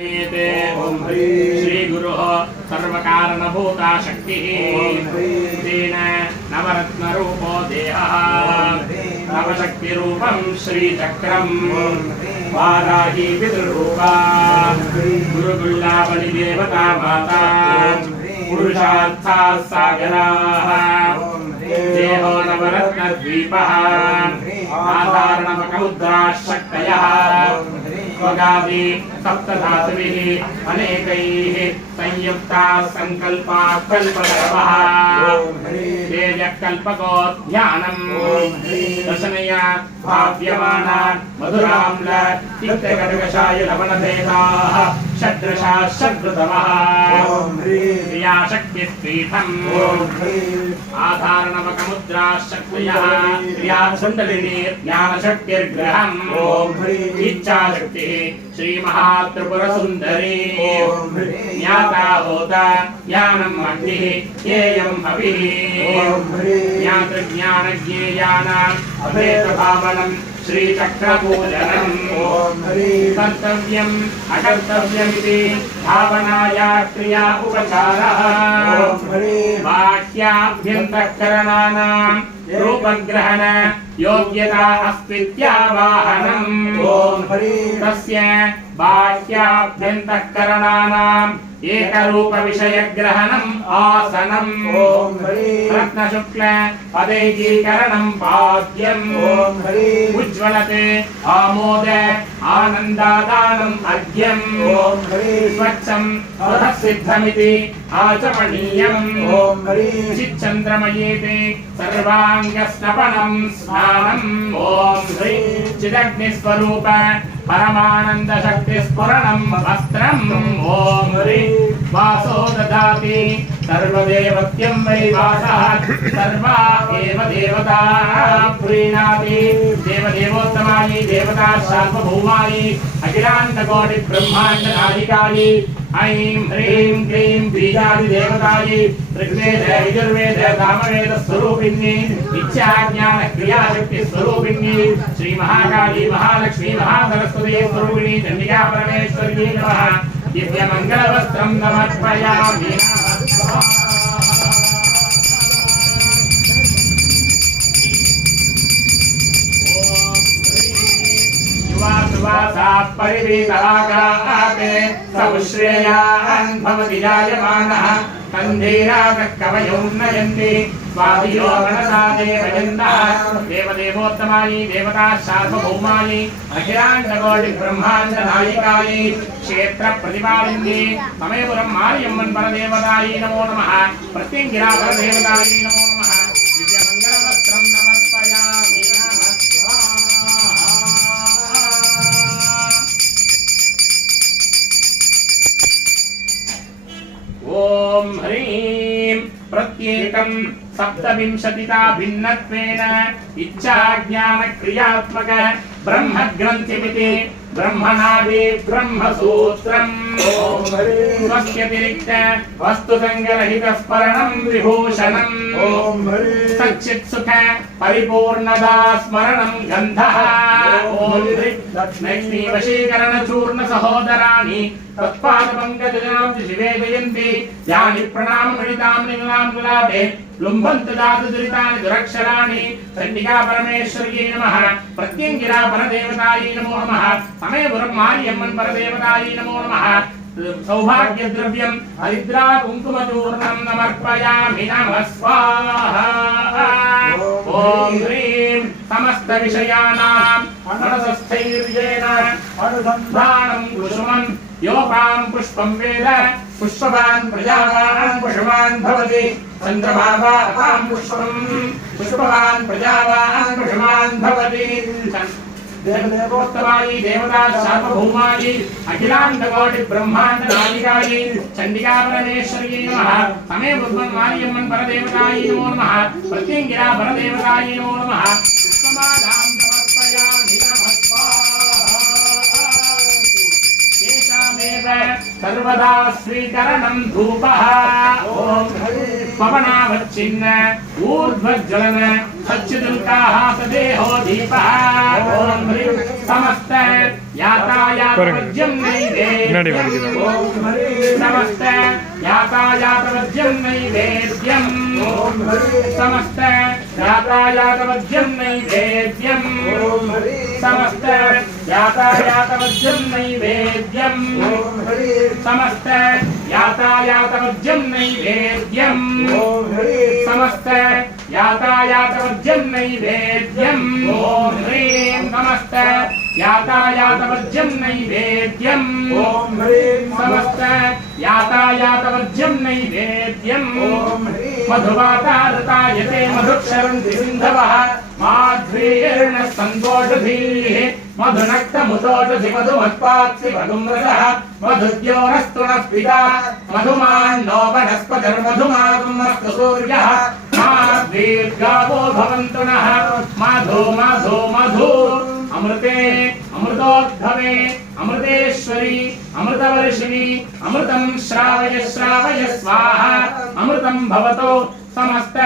श्री गुरु सर्वकारणभूता शक्ति तेन नवरत्न रूपो देहः नवशक्ति रूपं श्रीचक्रं वाराही पितृरूपा गुरुगुल्लावली देवता माता पुरुषार्था सागराः देहो नवरत्न द्वीपः आधारणमकमुद्राः शक्तयः स्वगादि सप्तधातुभिः अनेकैः संयुक्ता संकल्पा कल्पतरवः तेजकल्पको ध्यानम् दर्शनया भाव्यमाना मधुराम्ल तिक्तकटकशाय लवणभेदाः षड्दशा षड्ऋतवः क्रियाशक्तिपीठम् आधारणमकमुद्रा शक्तयः क्रियाकुण्डलिनी ज्ञानशक्तिर्ग्रहम् इच्छाशक्तिः श्री महात्रिपुरसुन्दरी ज्ञाता होता ज्ञानम् अग्निः ज्ञेयम् हविः ज्ञातृज्ञानज्ञेयानाम् अभेदभावनम् श्रीचक्रपूजनम् कर्तव्यम् अकर्तव्यमिति भावनाया क्रिया उपचारः बाह्याभ्यन्तःकरणानाम् रूपग्रहण योग्यता अस्मित्यावाहनम् तस्य बाह्याभ्यन्तःकरणानाम् एकरूप विषयग्रहणम् आसनम् रत्नशुक्ल पदैकीकरणम् पाद्यम् उज्ज्वलते आमोद आनन्दादानम् अर्घ्यम् स्वच्छम् स्वतःसिद्धमिति आचमनीयम् चिच्चन्द्रमयेते सर्वाङ्गस्नपनम् स्नानम् ॐ ह्रीं चिदग्निस्वरूप परमानंद शक्ति स्फुरणं वस्त्रम् ॐ ह्रीं वासो ददाति सर्वदेवत्यं वै वासः सर्वा एव देवता प्रीणाति देवदेवोत्तमायि देवता सार्वभौमायि अखिलाण्डकोटि ब्रह्माण्ड नायिकायि ऐं ह्रीं क्लीं बीजादि देवतायि ऋग्वेद यजुर्वेद सामवेद स्वरूपिणी इच्छाज्ञान क्रियाशक्ति स्वरूपिणी श्री महाकाली महालक्ष्मी महासरस्वती स्वरूपिणी चंडिका परमेश्वरी नमः दिव्य मंगल वस्त्रं समर्पयामि परिवीतरागाते सौश्रेयान् भवति जायमानः कन्धीरागः कवयो नयन्ति स्वादियो मनसा देवयन्तः देवदेवोत्तमायि देवता सार्वभौमायि अखिलाण्डकोटि ब्रह्माण्ड नायिकायि क्षेत्र प्रतिपादिन्ये समयपुरं मार्यम्मन् परदेवतायै नमो नमः प्रत्यङ्गिरा परदेवतायै नमो नमः दिव्यमङ्गलवस्त्रं समर्पयामि ओम ह्रीं प्रत्येकं सप्तविंशतिता भिन्नत्वेन इच्छा ज्ञान क्रियात्मक ब्रह्म ग्रंथिमिति ब्रह्मनादि ब्रह्मसूत्रम् स्वस्यतिरिक्त वस्तुसंगरहित स्मरणं विभूषणम् सच्चित् सुख परिपूर्णदा स्मरणं गन्धः लक्ष्मी वशीकरण चूर्ण सहोदराणि तत्पादपङ्कजनां शिवे जयन्ति यानि प्रणामगणितां निलां गुलाबे लुम्बन्त दातु दुरितानि दुरक्षराणि चण्डिका परमेश्वर्यै नमः प्रत्यङ्गिरा परदेवतायै नमो नमः समयपुरं मार्यम्मन् परदेवतायै नमो नमः सौभाग्यद्रव्यं हरिद्रा कुङ्कुमचूर्णं समर्पयामि नमः स्वाहा ॐ ह्रीं समस्त विषयानां मनसस्थैर्येण अनुसन्धानं कुसुमं योपां पुष्पं वेद पुष्पवान् प्रजावान् पुष्पवान् भवति चन्द्रभावान् पुष्पं पुष्पवान् प्रजावान् पुष्पवान् भवति देवदेवोत्तमायि देवता सार्वभौमायि अखिलाण्डकोटि ब्रह्माण्ड नायिकायि चण्डिका परमेश्वर्यै नमः समयपुरं मार्यम्मन् परदेवतायै नमो नमः प्रत्यङ्गिरा परदेवतायै नमो नमः पुष्पमालां समर्पयामि नमः स्वाहा सर्वदा स्वीकरणं धूपः ओम पवनावच्छिन्न ऊर्ध्वज्वलन सच्चिदुल्काः सदेहो दीपः ओम ह्रीं समस्त यातायातवज्यं नैवेद्यम् ओम ह्रीं समस्त यातायातवज्यं नैवेद्यम् ओम ह्रीं समस्त यातायातवज्यं नैवेद्यम् ओम ह्रीं समस्त यातायातवज्यं नैवेद्यम् ओम ह्रीं समस्त यातायातवज्यं नैवेद्यम् ओम ह्रीं समस्त यातायातवज्यं नैवेद्यम् ओम ह्रीं समस्त यातायातवज्यं नैवेद्यम् ओम ह्रीं समस्त यातायातवज्यं नैवेद्यम् ओम ह्रीं मधुवातारतायते मधुक्षरन्ति सिन्धवः माध्वीर्न सन्तोषधीः मधुनक्तमुतोषधि मधुमत्पात्सि मधुमृगः मधुद्योनस्तु नः पिता मधुमान्नो वनस्पतिर्मधुमागमस्तु सूर्यः माध्वीर्गावो भवन्तु नः मधु मधु मधु अमृते अमृतोद्भवे अमृतेश्वरी अमृतवर्षिणी अमृतं श्रावय श्रावय स्वाहा अमृतं भवतो समस्त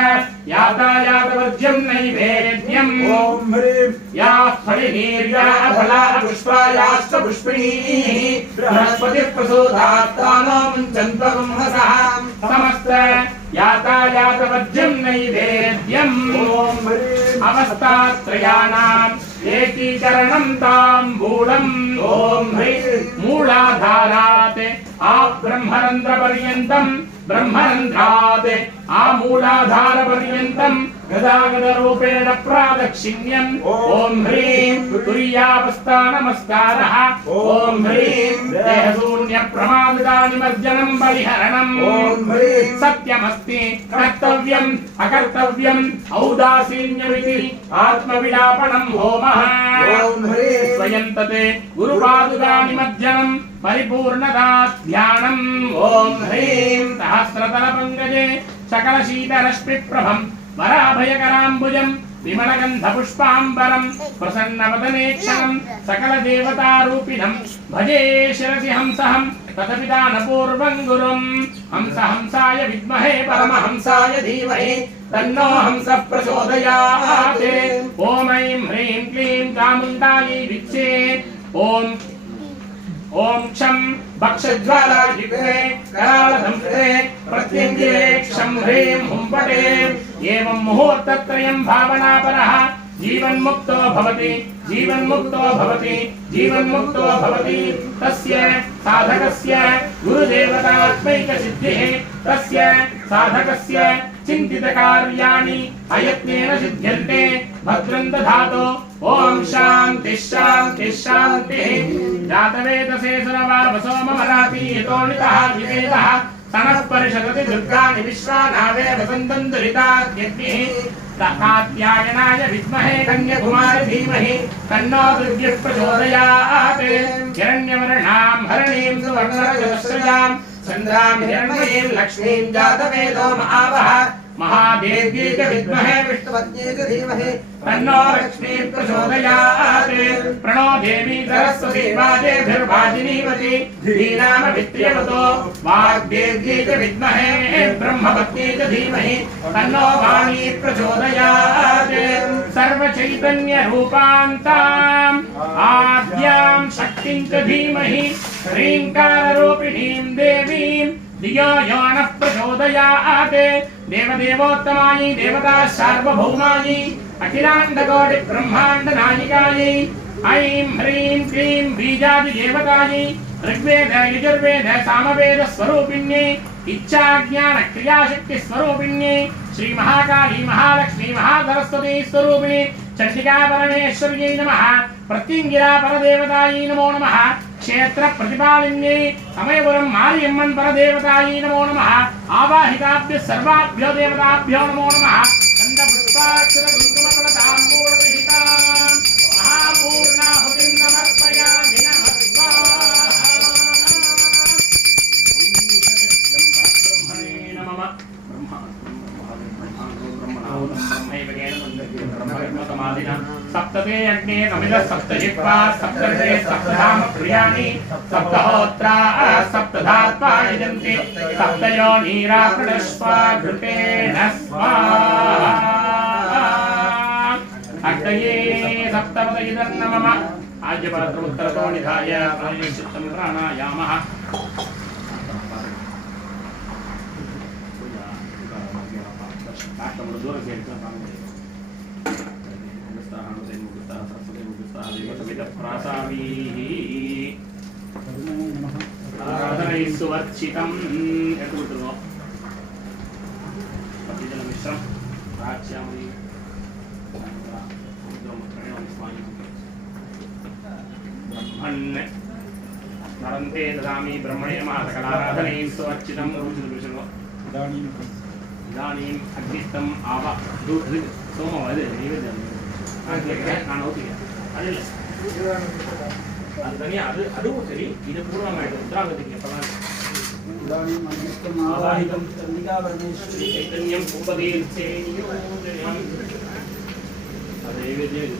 यातायातवर्ज्यं नैवेद्यम् ओम ह्रीं या फलिनीर्या फला पुष्पायाश्च पुष्पिणीः बृहस्पतिः प्रसूतात्तानो मुञ्चन्त्वं हसः समस्त यातायातवर्ज्यं नैवेद्यम् ओम ह्रीं अवस्थात्रयाणाम् एकीकरणं ताम्बूलम् ओम ह्रीं मूलाधारात् ब्रह्मरन्ध्रपर्यन्तं ब्रह्मरन्ध्रात् मूलाधारपर्यन्तं गदागदरूपेण प्रादक्षिण्यम् ओम ह्रीं तुर्यावस्थानमस्कारः ओम ह्रीं देहशून्यप्रमादितानिमज्जनं बलिहरणम् ओम ह्रीं सत्यमस्ति कर्तव्यम् अकर्तव्यम् औदासीन्यमिति आत्मविलापनं होमः ओम ह्रीं स्वयं तत् गुरुपादुकानिमज्जनं परिपूर्णता ध्यानम् ओम ह्रीं सहस्रतलपङ्कजे सकलशीतरश्मिप्रभं वराभयकराम्बुजं विमलगन्धपुष्पाम्बरं प्रसन्नवदनेक्षणं सकलदेवतारूपिणं भजे शिरसि हंसहं तदपिदानपूर्वं गुरुं हंसाय विद्महे परमहंसाय धीमहि तन्नो हंसः प्रचोदयात् ॐ ऐं ह्रीं क्लीं चामुण्डायै विच्चे ओम क्षं भक्षज्वालायुक्ते करालधंस्ते प्रत्यङ्गिरे क्षं ह्रीं हुंपटे एवं मुहूर्तत्रयं भावनापरः जीवन्मुक्तो भवति जीवन्मुक्तो भवति जीवन्मुक्तो भवति तस्य साधकस्य गुरुदेवतात्मैकसिद्धिः तस्य साधकस्य चिन्तितकार्याणि अयत्नेन सिद्ध्यन्ते भद्रं दधातु ओम शांति शांति शांतिः जातवेदसे सुरवावसो ममराति यतोनितः विवेदः सनः परिषदति दुर्गाणि विश्वानावे वसन्तं दुरिताग्निः कात्यायनाय विद्महे कन्याकुमारी धीमहि तन्नो दुर्गिः प्रचोदयात् हिरण्यवर्णां हरणीं सुवर्णरजतस्रजां चन्द्रां हिरण्मयीं लक्ष्मीं जातवेदो महावः महादेव्यै च विद्महे विष्णुपत्न्यै च धीमहि तन्नो लक्ष्मी प्रचोदयात् प्रणो देवी सरस्वती वाजेभिर्वाजिनीवती धीनामभित्र्यवतो वाग्देव्यै च विद्महे ब्रह्मपत्न्यै च धीमहि तन्नो वाणी प्रचोदयात् सर्वचैतन्यरूपान्ताम् आद्यां शक्तिं च धीमहि ह्रीङ्काररूपिणीं देवीं धियो यो नः प्रचोदयात् देवदेवोत्तमायै देवता सार्वभौमायै अखिलाण्डकोटि ब्रह्माण्ड नायिकायै ऐं ह्रीं क्लीं बीजादिदेवतायै ऋग्वेद यजुर्वेद सामवेद स्वरूपिण्यै इच्छाज्ञान क्रियाशक्ति स्वरूपिण्यै श्री महाकाली महालक्ष्मी महासरस्वती स्वरूपिणी चंडिका परमेश्वर्यै नमः प्रत्यंगिरा परदेवतायै नमो नमः क्षेत्र प्रतिपालिन्यै समयपुरं मारियम्मन परदेवतायै नमो नमः आवाहिताभ्य सर्वाभ्यो देवताभ्यो नमो नमः चंद्रपुष्पाक्षर कुङ्कुमफलताम्बूलविहितां महापूर्णाहुतिं समर्पयामि नमः सप्तते अग्ने नमिद सप्तजिह्वा सप्तते सप्तधाम प्रियाणि सप्तहोत्रा सप्त सप्तधात्वा यजन्ते सप्तयोनीराप्रणश्वा घृतेन स्वाहा अग्नये सप्तपदयिदं नमः आज्यपत्रम् उत्तरतो निधाय प्रायश्चित्तं प्राणायामः दूर से सुवर्चितम मिश्रम नरन्ते ददामि ब्रह्मणे नमः सकलाराधने सुवर्चितम इदानीम् अग्निस्थम् आवा सोमवार नैवेद्यं நான் ஓகேயா அதில்லை அது தனியாக அதுவும் சரி இது பூர்வமாயிடும் உத்ராகத்துக்கு எப்பதான் இதானியும் அக்னிஸ்தம் ஆவாஹிதம் சந்திகா பரமேஸ்வரி சைத்தன்யம் கும்பதீர்த்தேனியோ அது நைவேத்யம்